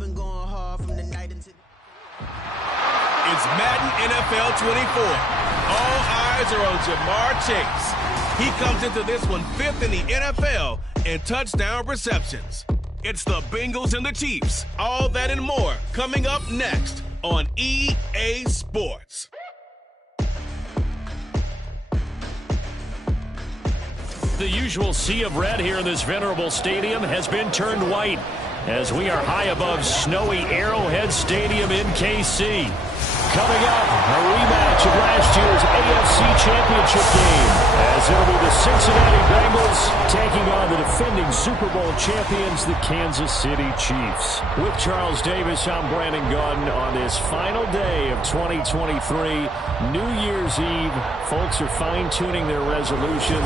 been going hard from the night until... It's Madden NFL 24. All eyes are on Jamar Chase. He comes into this one 5th in the NFL in touchdown receptions. It's the Bengals and the Chiefs. All that and more coming up next on EA Sports. The usual sea of red here in this venerable stadium has been turned white as we are high above snowy Arrowhead Stadium in KC. Coming up, a rematch of last year's AFC Championship game, as it'll be the Cincinnati Bengals taking on the defending Super Bowl champions, the Kansas City Chiefs. With Charles Davis, I'm Brandon Gaudin on this final day of 2023, New Year's Eve. Folks are fine-tuning their resolution.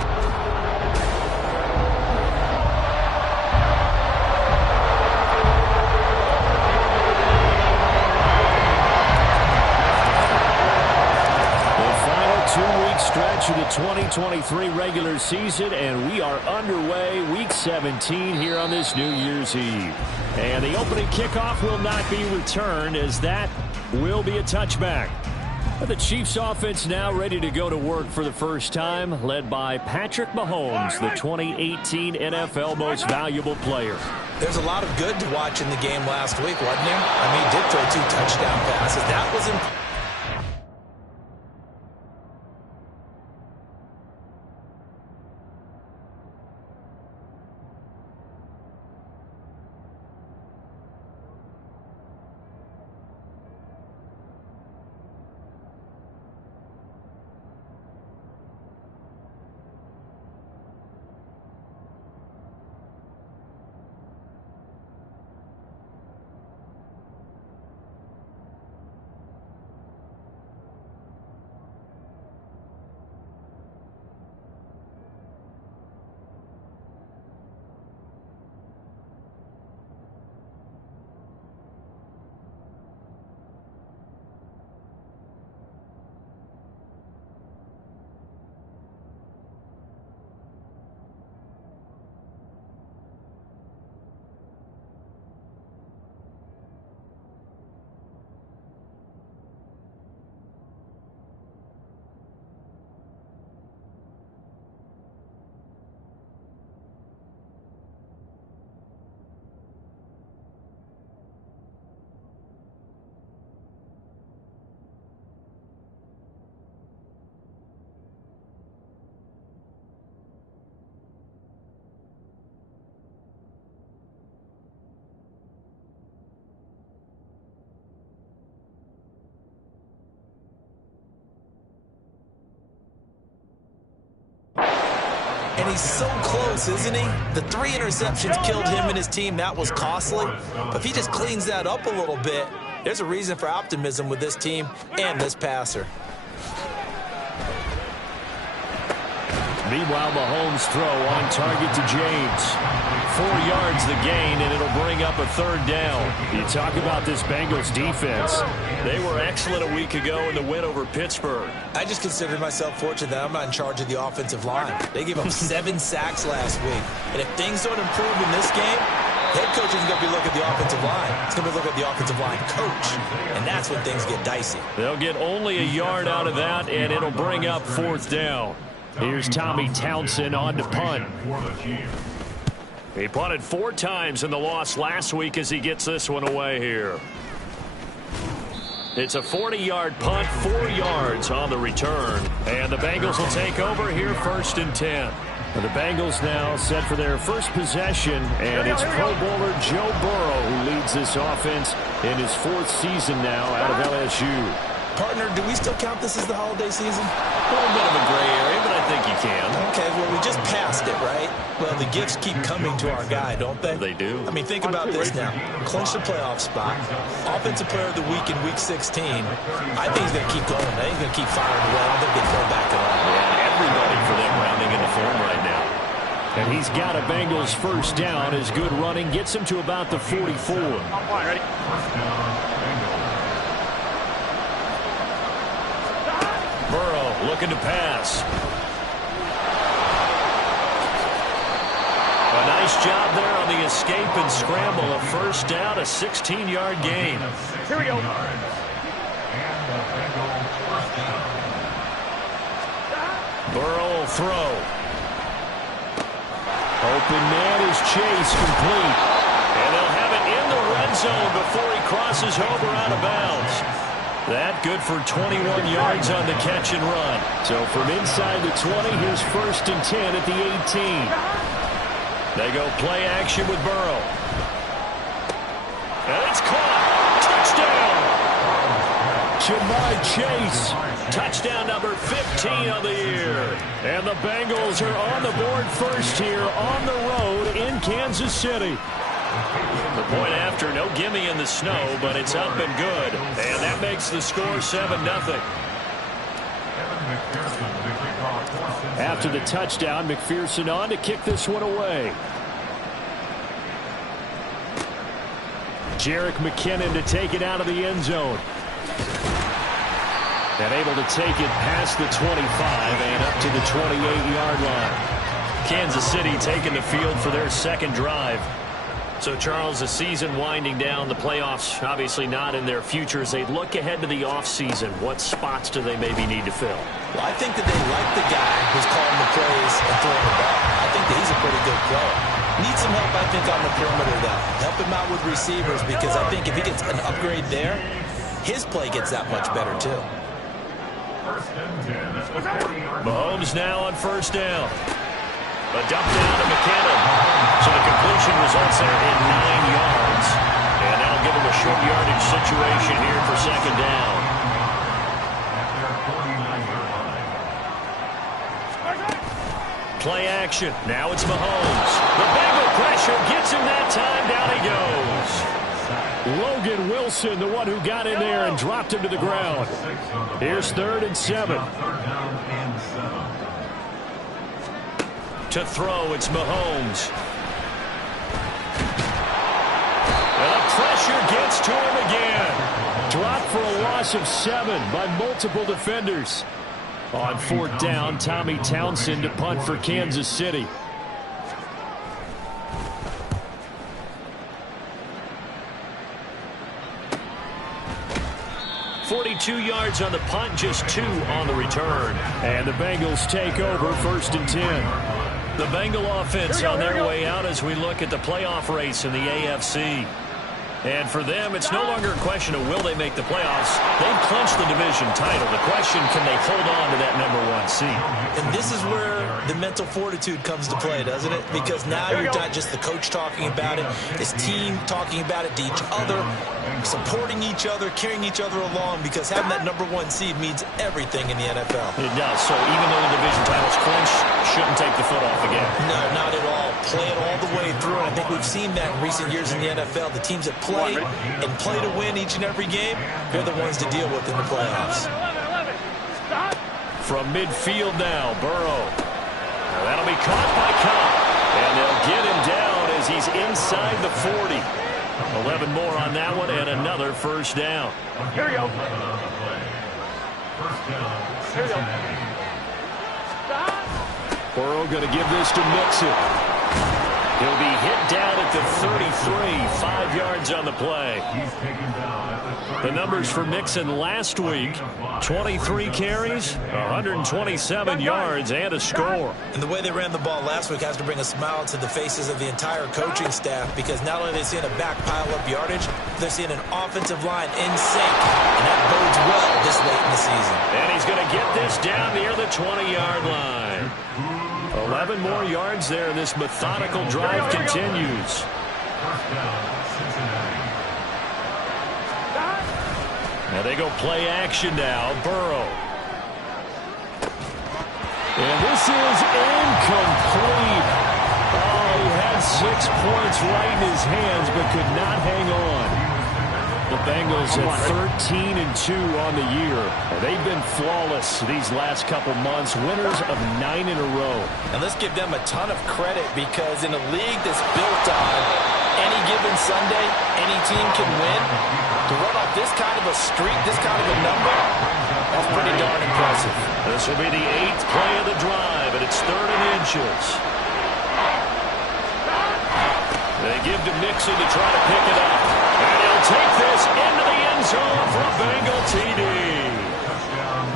Stretch of the 2023 regular season, and we are underway week 17 here on this New Year's Eve. And the opening kickoff will not be returned, as that will be a touchback. The Chiefs offense now ready to go to work for the first time, led by Patrick Mahomes, the 2018 NFL Most Valuable Player. There's a lot of good to watch in the game last week, wasn't there? I mean, he did throw 2 touchdown passes. That was important. And he's so close, isn't he? The 3 interceptions killed him and his team. That was costly. But if he just cleans that up a little bit, there's a reason for optimism with this team and this passer. Meanwhile, Mahomes' throw on target to James. 4 yards the gain, and it'll bring up a 3rd down. You talk about this Bengals defense. They were excellent a week ago in the win over Pittsburgh. I just considered myself fortunate that I'm not in charge of the offensive line. They gave up 7 sacks last week. And if things don't improve in this game, head coach isn't going to be looking at the offensive line. He's going to be looking at the offensive line coach. And that's when things get dicey. They'll get only a yard out of that, and it'll bring up 4th down. Here's Tommy Townsend on to punt. He punted 4 times in the loss last week as he gets this one away here. It's a 40-yard punt, 4 yards on the return. And the Bengals will take over here 1st and 10. The Bengals now set for their first possession, and it's Pro Bowler Joe Burrow who leads this offense in his 4th season now out of LSU. Partner, do we still count this as the holiday season? A little bit of a gray area, but I think you can. Okay, well, we just passed it, right? Well, the gifts keep coming to our guy, don't they? They do. I mean, think about this now. Clinch the playoff spot. Offensive player of the week in Week 16. I think he's going to keep going. I think he's going to keep firing away. I don't think they throw back at all. Yeah, everybody for them rounding into form right now. And he's got a Bengals 1st down. His good running gets him to about the 44. Ready? Burrow looking to pass. A nice job there on the escape and scramble. A first down, a 16-yard gain. Here we go. Burrow will throw. Open man is Chase, complete. And they'll have it in the red zone before he crosses over out of bounds. That good for 21 yards on the catch and run. So from inside the 20, here's 1st and 10 at the 18. They go play action with Burrow. And it's caught. Touchdown. Jamar Chase. Touchdown number 15 of the year. And the Bengals are on the board first here on the road in Kansas City. The point after, no gimme in the snow, but it's up and good. And that makes the score 7-0. After the touchdown, McPherson on to kick this one away. Jerick McKinnon to take it out of the end zone. And able to take it past the 25 and up to the 28-yard line. Kansas City taking the field for their second drive. So, Charles, the season winding down, the playoffs obviously not in their future. As they look ahead to the offseason, what spots do they maybe need to fill? Well, I think that they like the guy who's calling the plays and throwing the ball. I think that he's a pretty good player. Needs some help, I think, on the perimeter, though. Help him out with receivers, because I think if he gets an upgrade there, his play gets that much better, too. Mahomes now on first down. A dump down to McKinnon. So the completion results there in 9 yards. And that'll give him a short yardage situation here for second down. Play action. Now it's Mahomes. The Bengal pressure gets him that time. Down he goes. Logan Wilson, the one who got in there and dropped him to the ground. Here's 3rd and 7. To throw, it's Mahomes. And the pressure gets to him again. Dropped for a loss of 7 by multiple defenders. On 4th down, Tommy Townsend to punt for Kansas City. .42 yards on the punt, just 2 on the return. And the Bengals take over 1st and 10. The Bengal offense on their way out as we look at the playoff race in the AFC. And for them, it's no longer a question of will they make the playoffs. They've clinched the division title. The question, can they hold on to that #1 seed? And this is where the mental fortitude comes to play, doesn't it? Because now you're not just the coach talking about it, it's team talking about it to each other, supporting each other, carrying each other along, because having that #1 seed means everything in the NFL. It does. So even though the division title's clinched, shouldn't take the foot off again. No, not at all. Play it all the way through. And I think we've seen that in recent years in the NFL. The teams that play and play to win each and every game, they're the ones to deal with in the playoffs. From midfield now, Burrow. Now that'll be caught by Cobb. And they'll get him down as he's inside the 40. 11 more on that one and another first down. Here we go. Here we go. Burrow going to give this to Mixon. He'll be hit down at the 33, 5 yards on the play. The numbers for Mixon last week, 23 carries, 127 yards, and a score. And the way they ran the ball last week has to bring a smile to the faces of the entire coaching staff, because not only are they seeing a back pile up yardage, they're seeing an offensive line in sync, and that bodes well this late in the season. And he's going to get this down near the 20-yard line. 11 more yards there. This methodical drive continues. Now they go play action now. Burrow. And this is incomplete. Oh, he had 6 points right in his hands, but could not hang on. The Bengals at 13-2 on the year. They've been flawless these last couple months, winners of 9 in a row. And let's give them a ton of credit, because in a league that's built on any given Sunday, any team can win. To run off this kind of a streak, this kind of a number, that's pretty darn impressive. This will be the 8th play of the drive, and it's 3rd and inches. They give to Mixon to try to pick it up. And he'll take this into the end zone for a Bengal TD.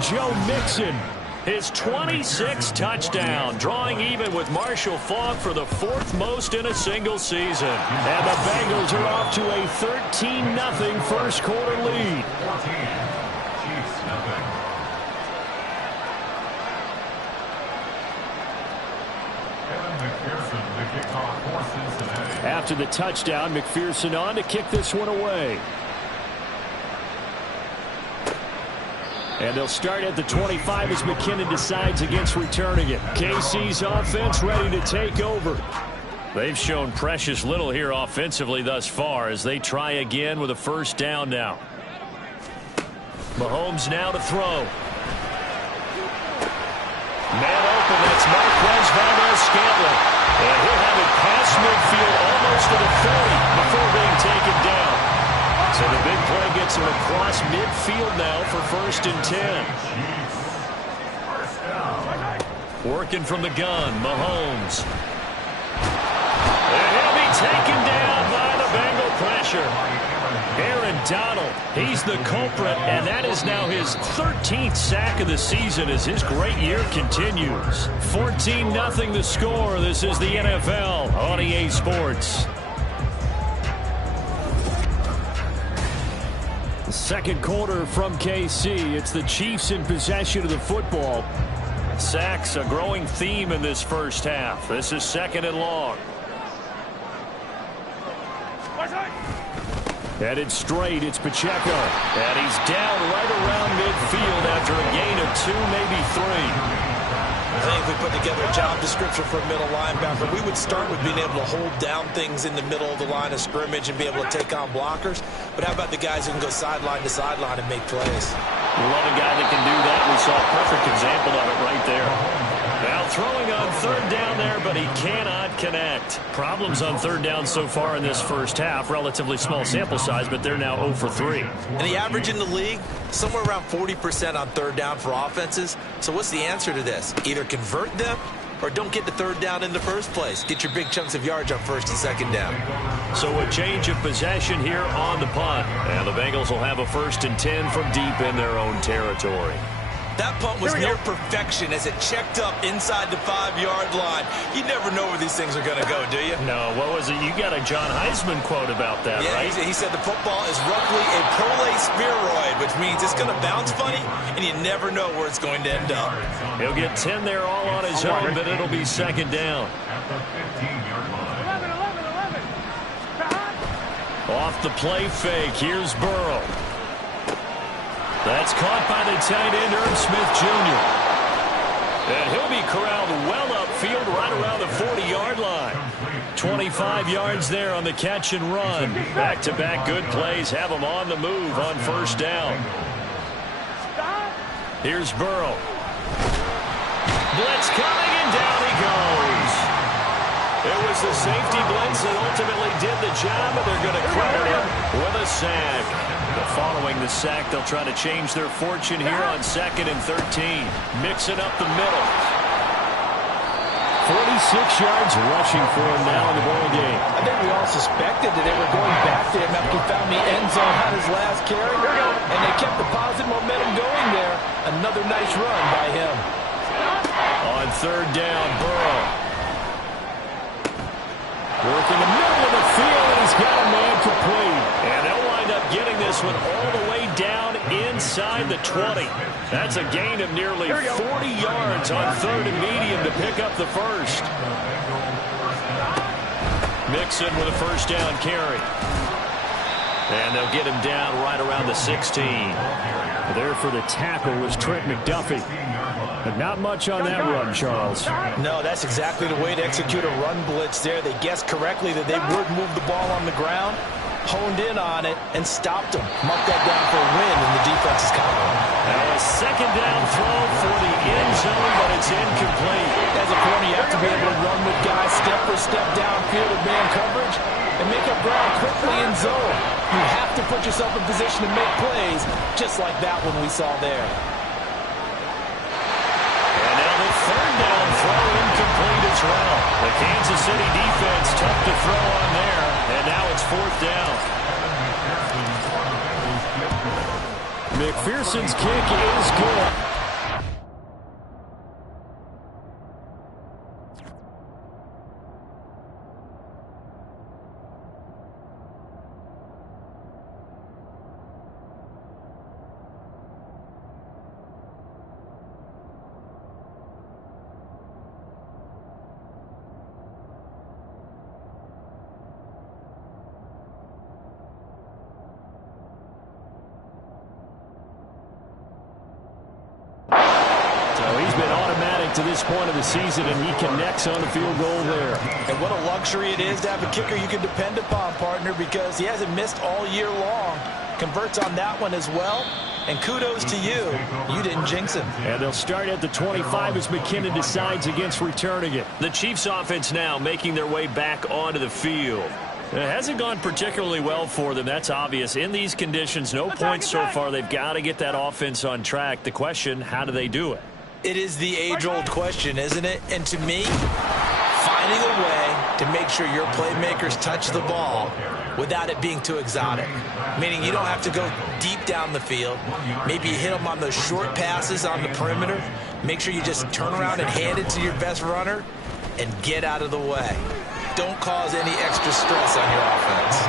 Joe Mixon, his 26th touchdown, drawing even with Marshall Faulk for the 4th most in a single season. And the Bengals are off to a 13-0 first quarter lead. After the touchdown, McPherson on to kick this one away. And they'll start at the 25 as McKinnon decides against returning it. KC's offense ready to take over. They've shown precious little here offensively thus far as they try again with a first down now. Mahomes now to throw. Man open, that's Marquez Valdez-Scantling. And he'll have it past midfield almost to the 30 before being taken down. So the big play gets him across midfield now for 1st and 10. Working from the gun, Mahomes. And he'll be taken down by the Bengal pressure. Aaron Donald, he's the culprit, and that is now his 13th sack of the season as his great year continues. 14-0 the score. This is the NFL on EA Sports. The second quarter from KC. It's the Chiefs in possession of the football. Sacks, a growing theme in this first half. This is 2nd and long. Headed straight, it's Pacheco. And he's down right around midfield after a gain of 2, maybe 3. I think if we put together a job description for a middle linebacker, we would start with being able to hold down things in the middle of the line of scrimmage and be able to take on blockers. But how about the guys who can go sideline to sideline and make plays? We love a guy that can do that. We saw a perfect example of it right there. Now throwing on 3rd down there, but he cannot connect. Problems on 3rd down so far in this first half. Relatively small sample size, but they're now 0 for 3. And the average in the league, somewhere around 40% on 3rd down for offenses. So what's the answer to this? Either convert them or don't get to 3rd down in the first place. Get your big chunks of yards on 1st and 2nd down. So a change of possession here on the punt. And the Bengals will have a 1st and 10 from deep in their own territory. That punt was near perfection as it checked up inside the 5-yard line. You never know where these things are going to go, do you? No, what was it? You got a John Heisman quote about that, yeah, right? He said the football is roughly a prole spheroid, which means it's going to bounce funny, and you never know where it's going to end up. He'll get 10 there all on his own, but it'll be 2nd down. Off the play fake, here's Burrow. That's caught by the tight end, Herb Smith Jr. And he'll be corralled well upfield right around the 40-yard line. 25 yards there on the catch and run. Back-to-back good plays have him on the move on 1st down. Here's Burrow. Blitz coming, and down he goes. It was the safety blitz that ultimately did the job, and they're going to credit him with a sack. But following the sack, they'll try to change their fortune here on 2nd and 13. Mixing up the middle. 46 yards rushing for him now in the ball game. I think we all suspected that they were going back to him after he found the end zone on his last carry. And they kept the positive momentum going there. Another nice run by him. On 3rd down, Burrow. Working the middle of the field, and he's got a man complete. And they'll wind up getting this one all the way down inside the 20. That's a gain of nearly 40 yards on 3rd and medium to pick up the 1st. Mixon with a 1st down carry. And they'll get him down right around the 16. There for the tackle was Trent McDuffie. But not much on that run, Charles. No, that's exactly the way to execute a run blitz there. They guessed correctly that they would move the ball on the ground, honed in on it, and stopped them. Mark that down for a win in the defense's column. Now a 2nd down throw for the end zone, but it's incomplete. As a corner, you have to be able to run with guys step for step downfield with man coverage and make up ground quickly in zone. You have to put yourself in position to make plays, just like that one we saw there. And now the 3rd down throw incomplete this round. The Kansas City defense tough to throw on there, and now it's 4th down. McPherson's kick is good. To this point of the season, and he connects on the field goal there. And what a luxury it is to have a kicker you can depend upon, partner, because he hasn't missed all year long. Converts on that one as well. And kudos to you. You didn't jinx him. And they'll start at the 25 as McKinnon decides against returning it. The Chiefs offense now making their way back onto the field. It hasn't gone particularly well for them. That's obvious. In these conditions, no points so far. They've got to get that offense on track. The question, how do they do it? It is the age-old question, isn't it? And to me, finding a way to make sure your playmakers touch the ball without it being too exotic. Meaning you don't have to go deep down the field. Maybe you hit them on those short passes on the perimeter. Make sure you just turn around and hand it to your best runner and get out of the way. Don't cause any extra stress on your offense.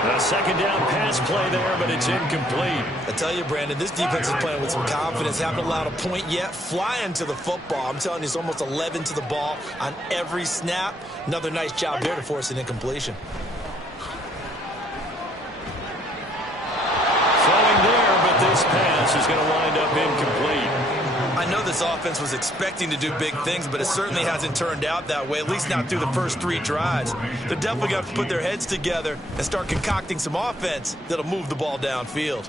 A 2nd down pass play there, but it's incomplete. I tell you, Brandon, this defense is playing with some confidence. Haven't allowed a point yet. Flying to the football. I'm telling you, it's almost 11 to the ball on every snap. Another nice job there to force an incompletion. Throwing there, but this pass is going to wind up incomplete. I know this offense was expecting to do big things, but it certainly hasn't turned out that way, at least not through the first 3 drives. They're definitely going to have to put their heads together and start concocting some offense that'll move the ball downfield.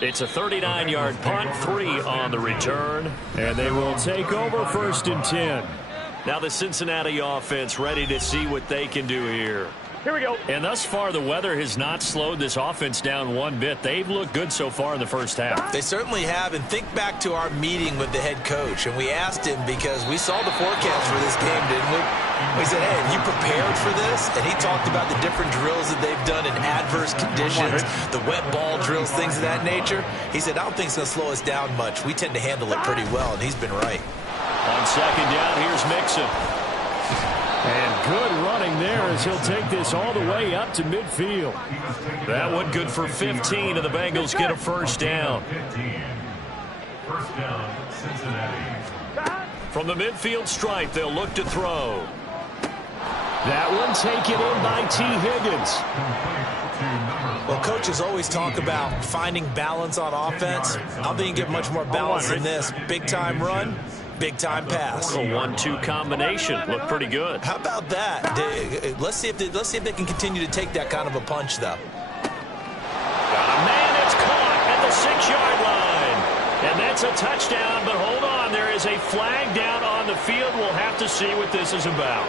It's a 39-yard punt, 3 on the return, and they will take over 1st and 10. Now the Cincinnati offense ready to see what they can do here. Here we go. And thus far, the weather has not slowed this offense down one bit. They've looked good so far in the first half. They certainly have. And think back to our meeting with the head coach. And we asked him, because we saw the forecast for this game, didn't we? We said, hey, have you prepared for this? And he talked about the different drills that they've done in adverse conditions, the wet ball drills, things of that nature. He said, I don't think it's going to slow us down much. We tend to handle it pretty well, and he's been right. On 2nd down, here's Mixon. And good running there as he'll take this all the way up to midfield. That one good for 15, and the Bengals get a 1st down. 1st down, Cincinnati. From the midfield stripe, they'll look to throw. That one taken in by T. Higgins. Well, coaches always talk about finding balance on offense. I don't think you can get much more balance than this. Big-time run, big-time pass. A 1-2 combination. Looked pretty good. How about that? Let's see if they can continue to take that kind of a punch, though. Got a man that's caught at the 6-yard line. And that's a touchdown, but hold on. There is a flag down on the field. We'll have to see what this is about.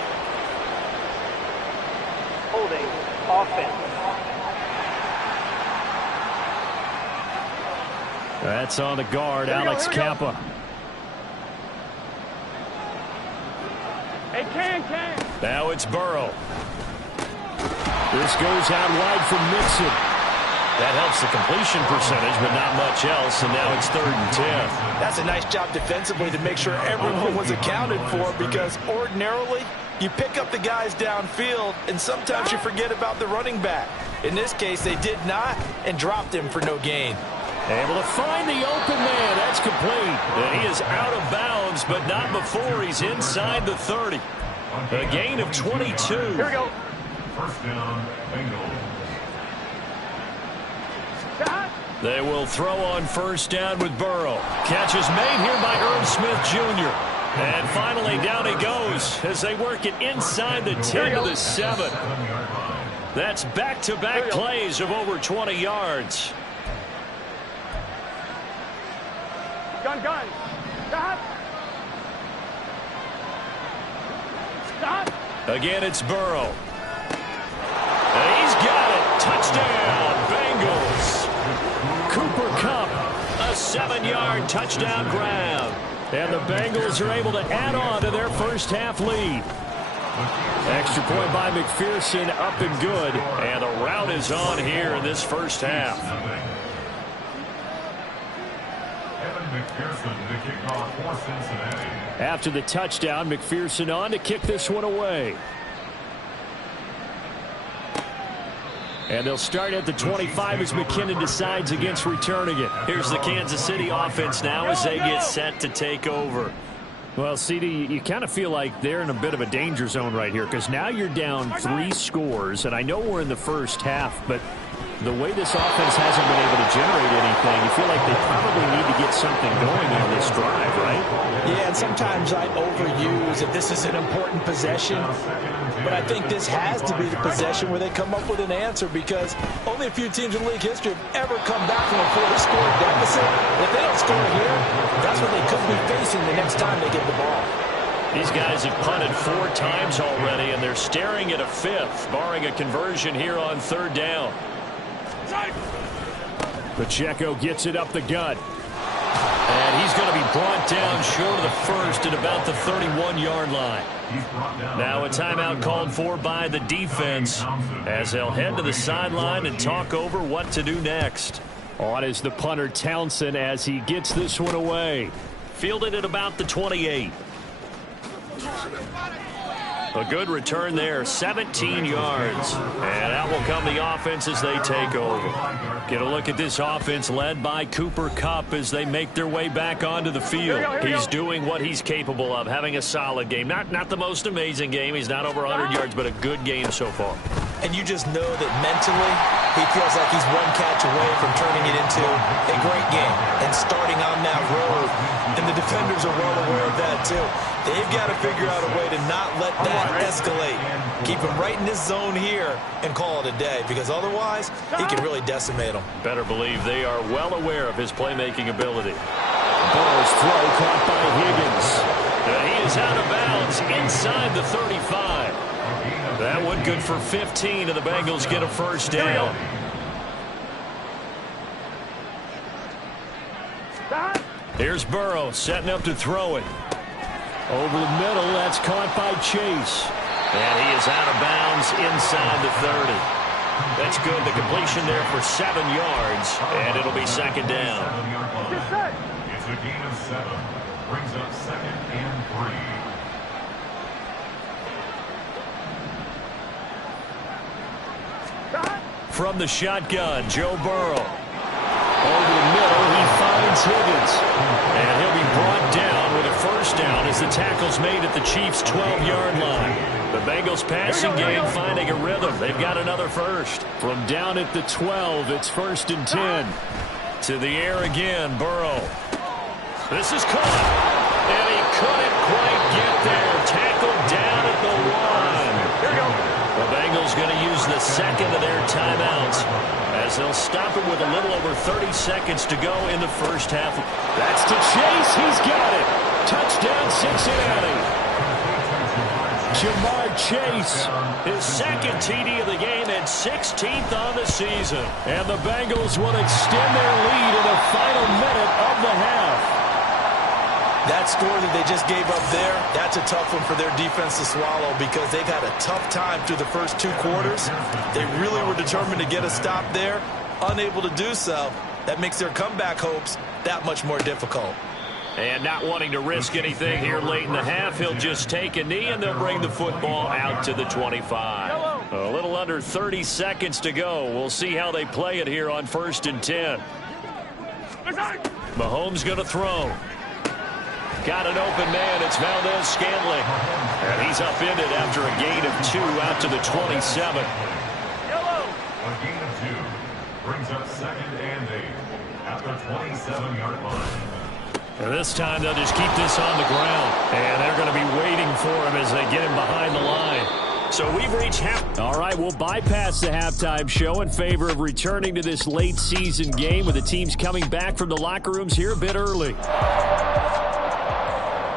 Holding offense. That's on the guard, Alex Kappa. Hey, Can. Now it's Burrow. This goes out wide from Mixon. That helps the completion percentage, but not much else, and now it's 3rd and 10. That's a nice job defensively to make sure everyone was accounted for, because ordinarily you pick up the guys downfield, and sometimes you forget about the running back. In this case, they did not, and dropped him for no gain. Able to find the open man. That's complete. And he is out of bounds, but not before he's inside the 30. A gain of 22. Here we go. 1st down, Bengals. They will throw on 1st down with Burrow. Catch is made here by Irv Smith Jr. And finally down he goes as they work it inside the 10 to the 7. That's back-to-back plays of over 20 yards. Gun. Stop. Again, it's Burrow. And he's got it. Touchdown, Bengals. Cooper Kupp, a 7-yard touchdown grab. And the Bengals are able to add on to their first half lead. Extra point by McPherson, up and good. And the rout is on here in this first half. After the touchdown, McPherson on to kick this one away. And they'll start at the 25 as McKinnon decides against returning it. Here's the Kansas City offense now as they get set to take over. Well, CD, you kind of feel like they're in a bit of a danger zone right here because now you're down 3 scores, and I know we're in the first half, but the way this offense hasn't been able to generate anything, you feel like they probably need to get something going on this drive, right? Yeah, and sometimes I overuse that this is an important possession, but I think this has to be the possession where they come up with an answer because only a few teams in league history have ever come back from a 4-score deficit. If they don't score here, that's what they could be facing the next time they get the ball. These guys have punted 4 times already, and they're staring at a 5th, barring a conversion here on 3rd down. Pacheco gets it up the gut. And he's going to be brought down short of the first at about the 31-yard line. Now a timeout called for by the defense as they'll head to the sideline and talk over what to do next. On is the punter Townsend as he gets this one away. Fielded at about the 28. A good return there, 17 yards. And out will come the offense as they take over. Get a look at this offense led by Cooper Kupp as they make their way back onto the field. He's doing what he's capable of, having a solid game. Not the most amazing game. He's not over 100 yards, but a good game so far. And you just know that mentally he feels like he's one catch away from turning it into a great game and starting on that road. And the defenders are well aware of that too. They've got to figure out a way to not let that escalate. Keep him right in this zone here and call it a day because otherwise he can really decimate them. Better believe they are well aware of his playmaking ability. Burrow's throw caught by Higgins. And he is out of bounds inside the 35. That one good for 15, and the Bengals get a first down. Here's Burrow setting up to throw it. Over the middle, that's caught by Chase. And he is out of bounds inside the 30. That's good. The completion there for 7 yards, and it'll be second down. It's a gain of 7. Brings up 2nd and 3. From the shotgun, Joe Burrow. Over the middle, he finds Higgins. And he'll be brought down with a first down as the tackle's made at the Chiefs' 12-yard line. The Bengals passing game finding a rhythm. They've got another first. From down at the 12, it's 1st and 10. To the air again, Burrow. This is caught. And he couldn't quite get there. Tackled down at the 1. Here we go. The Bengals going to use the second of their timeouts as they'll stop it with a little over 30 seconds to go in the first half. That's to Chase. He's got it. Touchdown, Cincinnati. Jamar Chase. His second TD of the game and 16th on the season. And the Bengals will extend their lead in the final minute of the half. That score that they just gave up there, that's a tough one for their defense to swallow because they've had a tough time through the first 2 quarters. They really were determined to get a stop there, unable to do so. That makes their comeback hopes that much more difficult. And not wanting to risk anything here late in the half, he'll just take a knee and they'll bring the football out to the 25. A little under 30 seconds to go. We'll see how they play it here on 1st and 10. Mahomes going to throw. Got an open man. It's Valdez-Scantling. And he's upended after a gain of 2 out to the 27. A gain of 2 brings up 2nd and 8 at the 27-yard line. And this time they'll just keep this on the ground. And they're going to be waiting for him as they get him behind the line. So we've reached half. All right, we'll bypass the halftime show in favor of returning to this late season game with the teams coming back from the locker rooms here a bit early.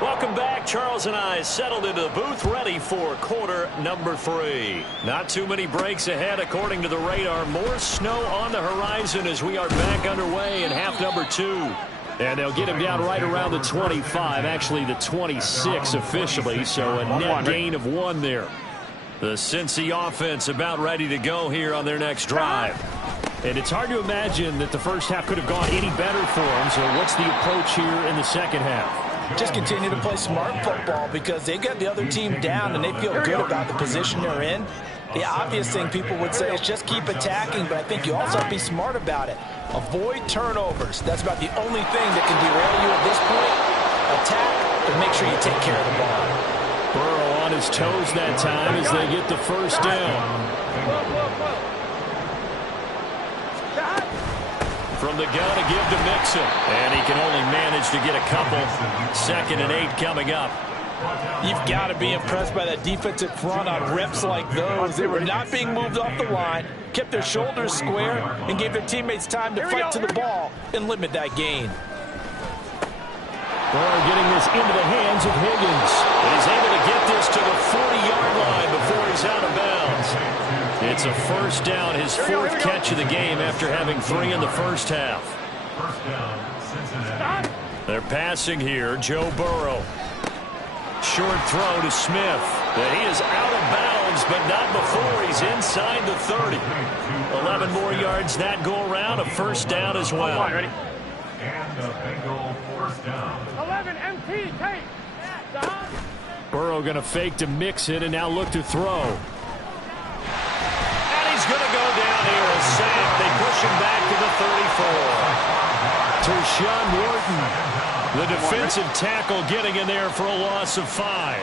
Welcome back. Charles and I settled into the booth ready for quarter number 3. Not too many breaks ahead according to the radar. More snow on the horizon as we are back underway in half number 2. And they'll get him down right around the 25, actually the 26 officially, so a net gain of 1 there. The Cincy offense about ready to go here on their next drive. And it's hard to imagine that the first half could have gone any better for them, so what's the approach here in the second half? Just continue to play smart football because they got the other team down and they feel good about the position they're in. The obvious thing people would say is just keep attacking, but I think you also have to be smart about it. Avoid turnovers. That's about the only thing that can derail you at this point. Attack, but make sure you take care of the ball. Burrow on his toes that time as they get the first down. From the gun to give to Mixon. And he can only manage to get a couple. 2nd and 8 coming up. You've got to be impressed by that defensive front on reps like those. They were not being moved off the line, kept their shoulders square, and gave their teammates time to fight to the ball and limit that gain. Burrow getting this into the hands of Higgins. And he's able to get this to the 40-yard line before he's out of bounds. It's a first down, his 4th catch of the game after having 3 in the first half. First down, Cincinnati. They're passing here, Joe Burrow. Short throw to Smith. He is out of bounds, but not before he's inside the 30. 11 more yards that go around, a first down as well. And the Bengal first down. 11 MT, take. Burrow going to fake to mix it and now look to throw. And he's going to go down here, a sack. They push him back to the 34. Tershawn Wharton, the defensive tackle, getting in there for a loss of 5.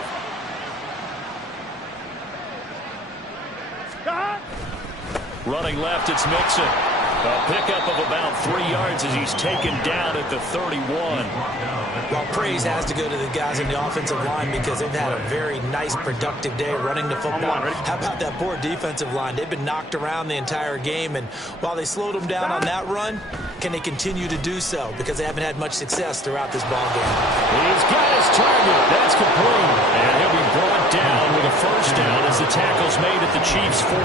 Running left, it's Mixon. A pickup of about 3 yards as he's taken down at the 31. Well, praise has to go to the guys on the offensive line because they've had a very nice, productive day running the football. How about that poor defensive line? They've been knocked around the entire game, and while they slowed them down on that run, can they continue to do so? Because they haven't had much success throughout this ball game. He's got his target. That's complete. And he'll be brought down with a first down as the tackle's made at the Chiefs' 14.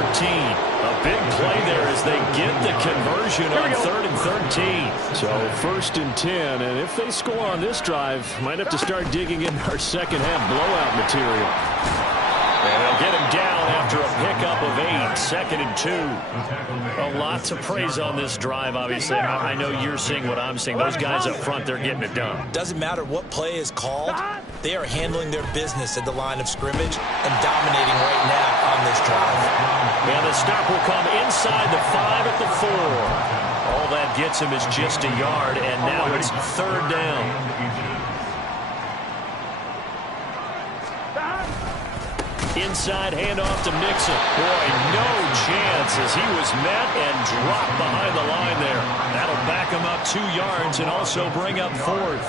A big play there as they get the conversion on 3rd and 13. So 1st and 10, and if they score on this drive, might have to start digging in our second half blowout material. And they'll get him down after a pickup of 8, 2nd and 2. A lot to praise on this drive, obviously. I know you're seeing what I'm seeing. Those guys up front, they're getting it done. Doesn't matter what play is called, they are handling their business at the line of scrimmage and dominating right now on this drive. And the stop will come inside the 5 at the 4. All that gets him is just a yard, and now it's 3rd down. Inside handoff to Mixon. Boy, no chance as he was met and dropped behind the line there. That'll back him up 2 yards and also bring up 4th.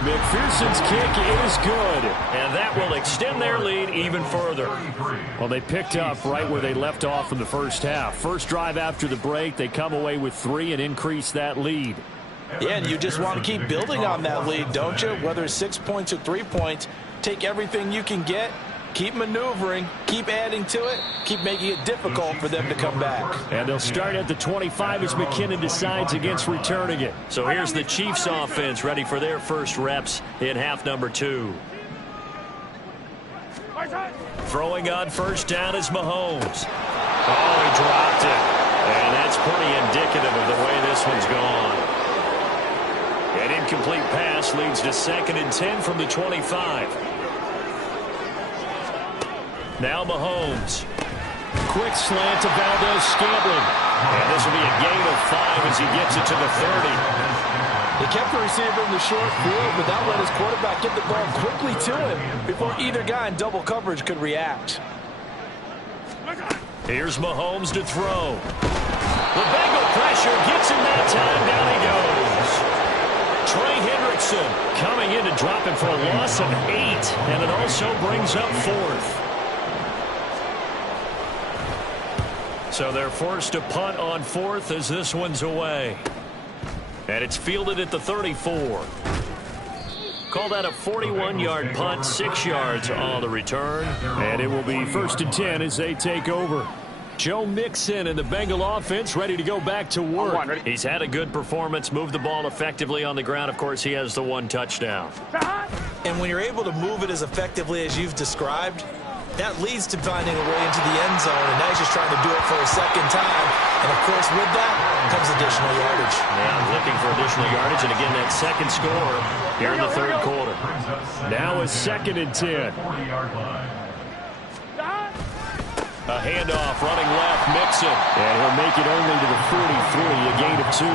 McPherson's kick is good, and that will extend their lead even further. Well, they picked up right where they left off in the first half. First drive after the break, they come away with 3 and increase that lead. Yeah, and you just want to keep building on that lead, don't you? Whether it's 6 points or 3 points, take everything you can get, keep maneuvering, keep adding to it, keep making it difficult for them to come back. And they'll start at the 25 as McKinnon decides against returning it. So here's the Chiefs offense ready for their first reps in half number 2. Throwing on first down is Mahomes. Oh, he dropped it. And that's pretty indicative of the way this one's gone. An incomplete pass leads to 2nd and 10 from the 25. Now Mahomes. Quick slant to Valdez-Scantling. And this will be a gain of 5 as he gets it to the 30. They kept the receiver in the short field, but that let his quarterback get the ball quickly to him before either guy in double coverage could react. Here's Mahomes to throw. The Bengal pressure gets him that time. Down he goes. Trey Hendrickson coming in to drop him for a loss of 8, and it also brings up 4th. So they're forced to punt on 4th as this one's away. And it's fielded at the 34. Call that a 41-yard punt, 6 yards on the return. And it will be 1st and 10 as they take over. Joe Mixon and the Bengal offense ready to go back to work. He's had a good performance, moved the ball effectively on the ground. Of course, he has the one touchdown. And when you're able to move it as effectively as you've described, that leads to finding a way into the end zone, and now he's just trying to do it for a second time. And, of course, with that comes additional yardage. Yeah, looking for additional yardage, and again, that second score here in the third quarter. Now it's 2nd and 10. A handoff, running left, Mixon. And he'll make it only to the 43, a gain of 2.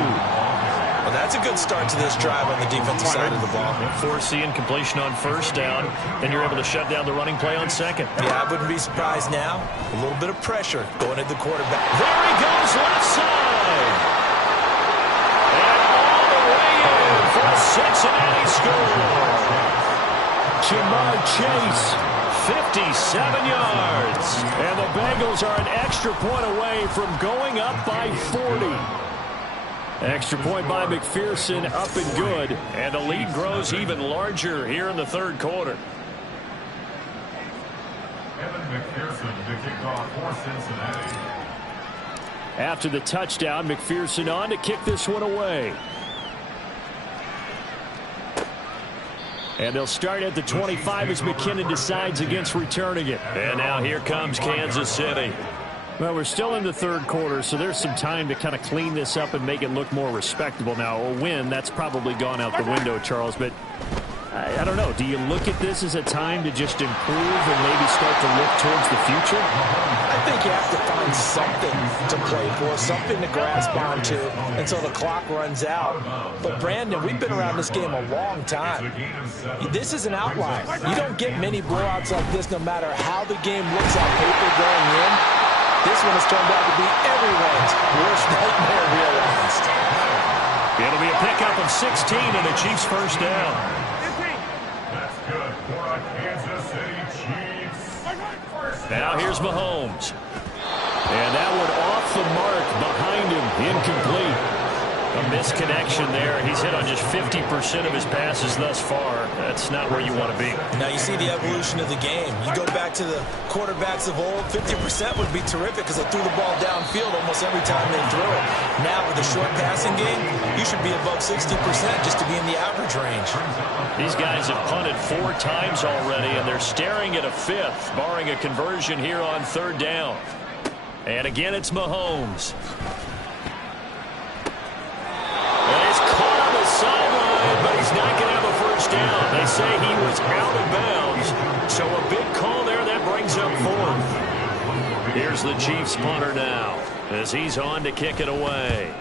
Well, that's a good start to this drive on the defensive side of the ball. Force the incompletion on first down, then you're able to shut down the running play on second. Yeah, I wouldn't be surprised now. A little bit of pressure going at the quarterback. There he goes, left side. And all the way in for a Cincinnati score. Jamar Chase, 57 yards. and the Bengals are an extra point away from going up by 40. Extra point by McPherson, up and good. And the lead grows even larger here in the third quarter. Evan McPherson to kick off for Cincinnati. After the touchdown, McPherson on to kick this one away. And they'll start at the 25 as McKinnon decides against returning it. And now here comes Kansas City. Well, we're still in the third quarter, so there's some time to kind of clean this up and make it look more respectable. Now, a win, that's probably gone out the window, Charles, but I don't know. Do you look at this as a time to just improve and maybe start to look towards the future? I think you have to find something to play for, something to grasp onto until the clock runs out. But, Brandon, we've been around this game a long time. This is an outlier. You don't get many blowouts like this no matter how the game looks on paper going in. This one has turned out to be everyone's worst nightmare realized. It'll be a pickup of 16 and the Chiefs first down. That's good for a Kansas City Chiefs. Now here's Mahomes. And that one off the mark behind him, incomplete. A misconnection there. He's hit on just 50% of his passes thus far. That's not where you want to be. Now you see the evolution of the game. You go back to the quarterbacks of old, 50% would be terrific because they threw the ball downfield almost every time they threw it. Now with the short passing game, you should be above 60% just to be in the average range. These guys have punted 4 times already, and they're staring at a 5th, barring a conversion here on third down. And again, it's Mahomes. Sideline, but he's not going to have a first down. They say he was out of bounds. So a big call there that brings up 4th. Here's the Chiefs punter now as he's on to kick it away.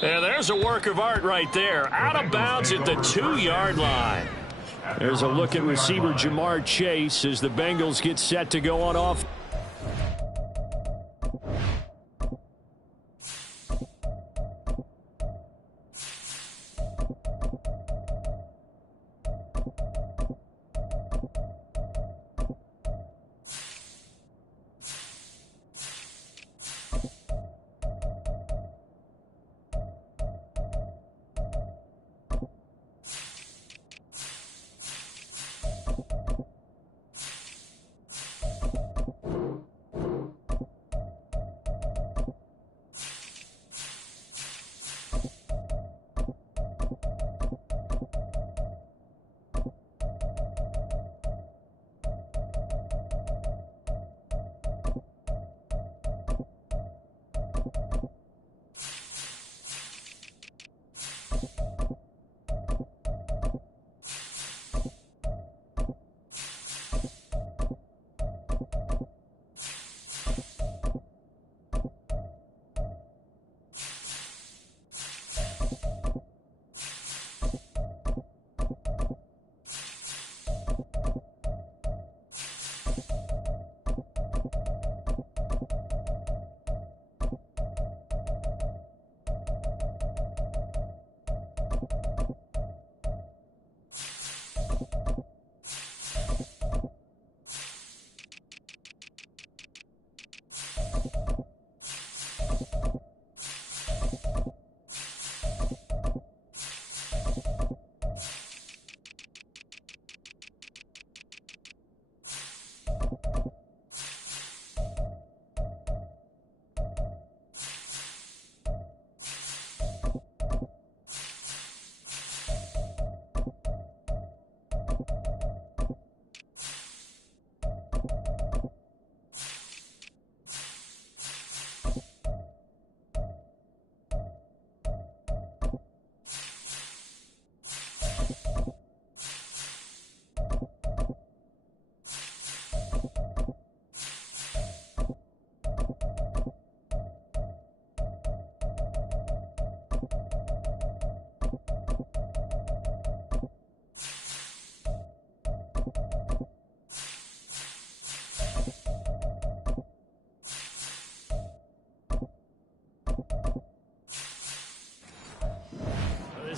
And there's a work of art right there. Out of bounds at the 2-yard line. There's a look at receiver Jamar Chase as the Bengals get set to go on off.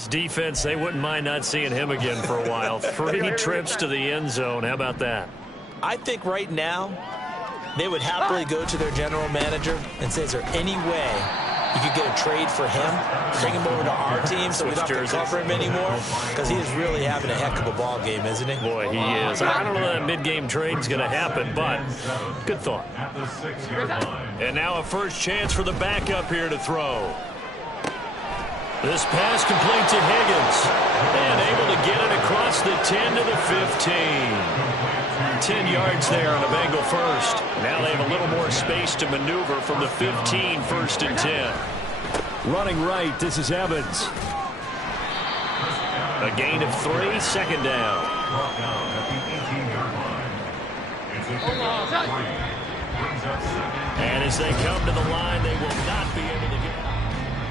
this defense, they wouldn't mind not seeing him again for a while. 3 trips to the end zone. How about that? I think right now they would happily go to their general manager and say, is there any way you could get a trade for him, bring him over to our team so we don't have to cover him anymore? Because he is really having a heck of a ball game, isn't he? Boy, he is. I don't know that mid-game trade's going to happen, but good thought. And now a first chance for the backup here to throw. This pass complete to Higgins. And able to get it across the 10 to the 15. 10 yards there on a Bengal first. Now they have a little more space to maneuver from the 15, first and 10. Running right, this is Evans. A gain of 3, second down. And as they come to the line, they will not be able to get.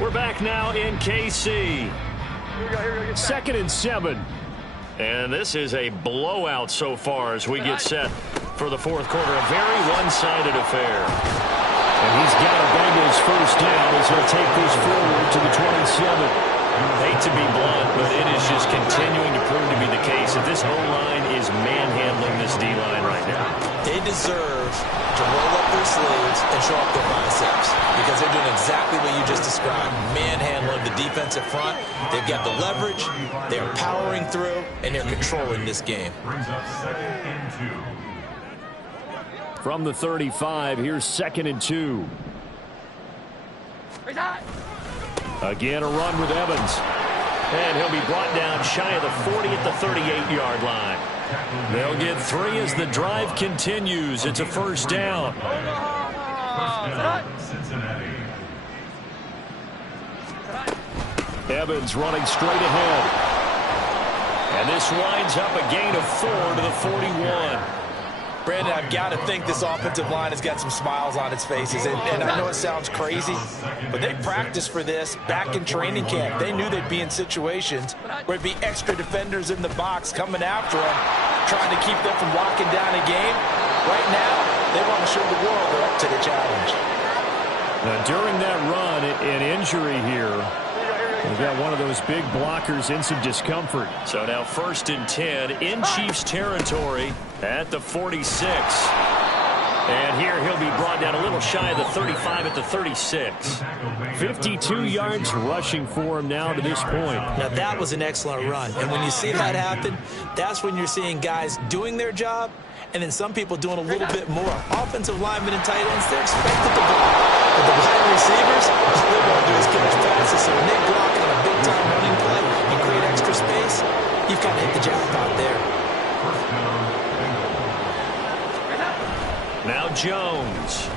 We're back now in KC. 2nd and 7. And this is a blowout so far as we get set for the fourth quarter. A very one-sided affair. And he's got a Bengals first down as he'll take this forward to the 27. Hate to be blunt, but it is just continuing to prove to be the case that this O-line is manhandling this D-line right now. They deserve to roll up their sleeves and show up their biceps because they're doing exactly what you just described, manhandling the defensive front. They've got the leverage, they're powering through, and they're controlling this game. From the 35, here's 2nd and 2. Again, a run with Evans. And he'll be brought down shy of the 40 at the 38-yard line. They'll get 3 as the drive continues. It's a first down. Evans running straight ahead. And this winds up a gain of 4 to the 41. Brandon, I've got to think this offensive line has got some smiles on its faces. And I know it sounds crazy, but they practiced for this back in training camp. They knew they'd be in situations where it'd be extra defenders in the box coming after them, trying to keep them from locking down a game. Right now, they want to show the world they're up to the challenge. Now, during that run, an injury here. We've got one of those big blockers in some discomfort. So now 1st and 10 in Chiefs territory at the 46. And here he'll be brought down a little shy of the 35 at the 36. 52 yards rushing for him now to this point. Now that was an excellent run. And when you see that happen, that's when you're seeing guys doing their job and then some people doing a little bit more. Offensive linemen and tight ends, they're expected to block. But the wide receivers, all they want to do is catch passes. So when they block on a big-time running play and create extra space, you've kind of hit the jackpot there. Now Jones.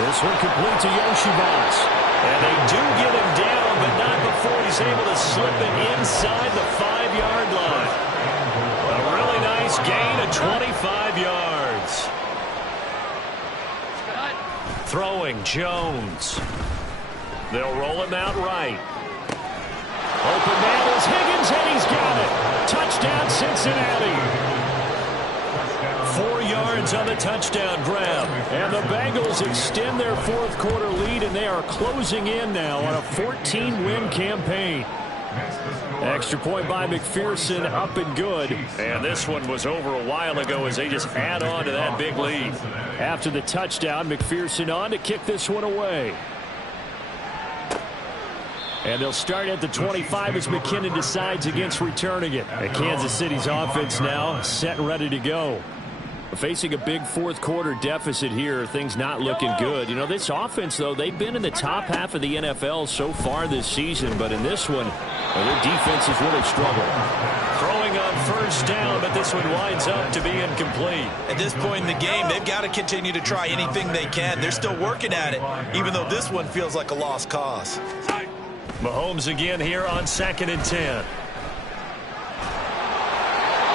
This one complete to Yoshibas. And they do get him down, but not before he's able to slip it inside the 5-yard line. A really nice gain of 25 yards. Throwing Jones. They'll roll him out right. Open man is Higgins, and he's got it. Touchdown, Cincinnati. 4 yards on the touchdown grab. And the Bengals extend their fourth quarter lead, and they are closing in now on a 14-win campaign. Extra point by McPherson, up and good. And this one was over a while ago as they just add on to that big lead. After the touchdown, McPherson on to kick this one away. And they'll start at the 25 as McKinnon decides against returning it. And Kansas City's offense now set and ready to go. Facing a big fourth quarter deficit here, things not looking good. You know, this offense, though, they've been in the top half of the NFL so far this season, but in this one, their defense has really struggled. Throwing on first down, but this one winds up to be incomplete. At this point in the game, they've got to continue to try anything they can. They're still working at it, even though this one feels like a lost cause. Mahomes again here on 2nd and 10.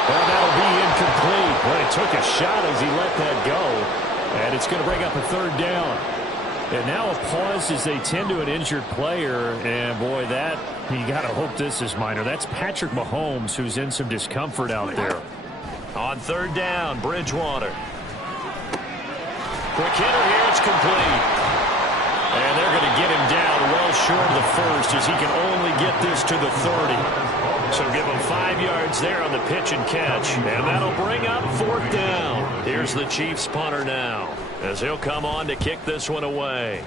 Well, that'll be incomplete. Well, he took a shot as he let that go. And it's going to bring up a third down. And now a pause as they tend to an injured player. And, boy, that, you got to hope this is minor. That's Patrick Mahomes, who's in some discomfort out there. On third down, Bridgewater. Quick hitter here, it's complete. And they're going to get him down well short of the first as he can only get this to the 30. So give him 5 yards there on the pitch and catch. And that'll bring up 4th down. Here's the Chiefs punter now as he'll come on to kick this one away.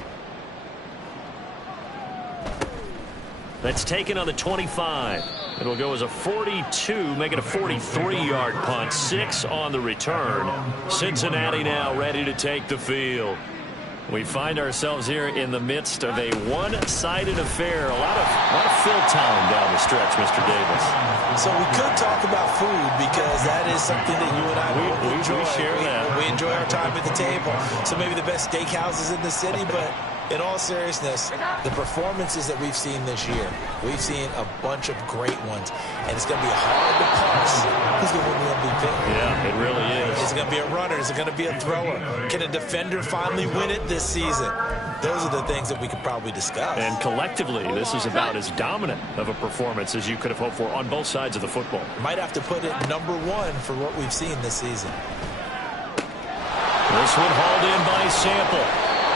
That's taken on the 25. It'll go as a 42, make it a 43-yard punt. 6 on the return. Cincinnati now ready to take the field. We find ourselves here in the midst of a one-sided affair. A lot of fill time down the stretch, Mr. Davis. So we could talk about food because that is something that you and I enjoy. We share that. We enjoy our time at the table. So maybe the best steakhouses in the city, but in all seriousness, the performances that we've seen this year, we've seen a bunch of great ones, and it's going to be hard to parse who's going to win the MVP. Yeah, it really is. Is it going to be a runner? Is it going to be a thrower? Can a defender finally win it this season? Those are the things that we could probably discuss. And collectively, this is about as dominant of a performance as you could have hoped for on both sides of the football. Might have to put it number 1 for what we've seen this season. This one hauled in by Sample.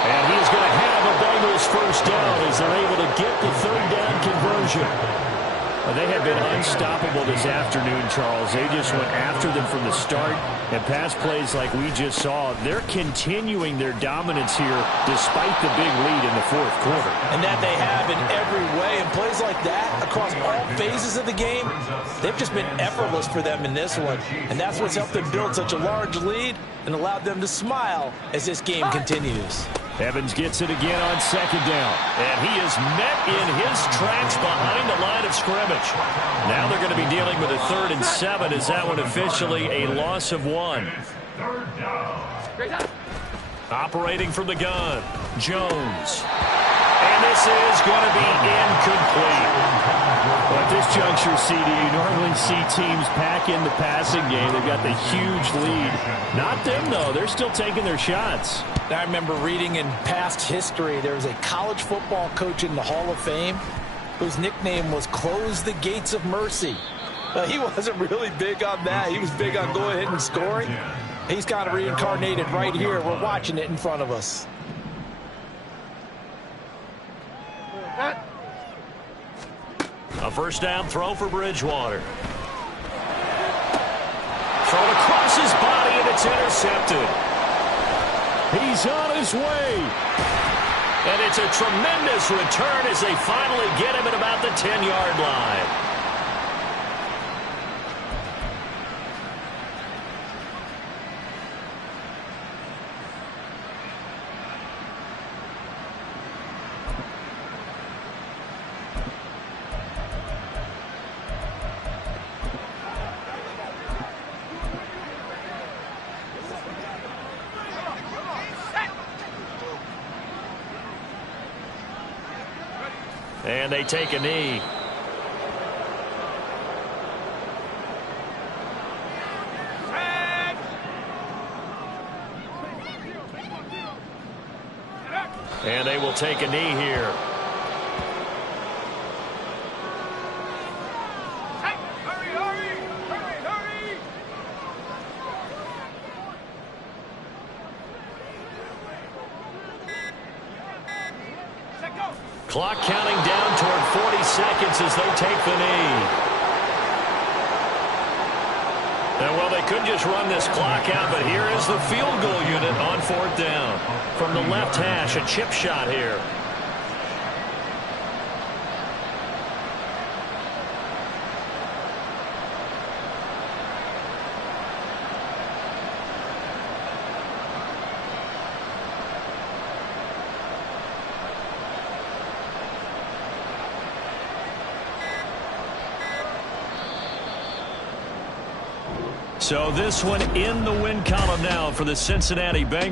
And he's going to have a Bengals first down as they're able to get the 3rd down conversion. They have been unstoppable this afternoon, Charles. They just went after them from the start. And pass plays like we just saw, they're continuing their dominance here despite the big lead in the 4th quarter. And that they have in every way. And plays like that across all phases of the game, they've just been effortless for them in this one. And that's what's helped them build such a large lead and allowed them to smile as this game continues. Evans gets it again on 2nd down. And he is met in his tracks behind the line of scrimmage. Now they're going to be dealing with a 3rd and 7 as that one officially a loss of 1. Operating from the gun, Jones. And this is going to be incomplete. Well, at this juncture, CD, you normally see teams pack in the passing game. They've got the huge lead. Not them, though. They're still taking their shots. I remember reading in past history, there was a college football coach in the Hall of Fame whose nickname was Close the Gates of Mercy. He wasn't really big on that. He was big on going ahead and scoring. He's kind of reincarnated right here. We're watching it in front of us. A first down throw for Bridgewater. Thrown across his body, and it's intercepted. He's on his way. And it's a tremendous return as they finally get him at about the 10-yard line. And they take a knee. And they will take a knee here. Clock counting down toward 40 seconds as they take the knee. And well, they could just run this clock out, but here is the field goal unit on 4th down. From the left hash, a chip shot here. So this one in the win column now for the Cincinnati Bengals.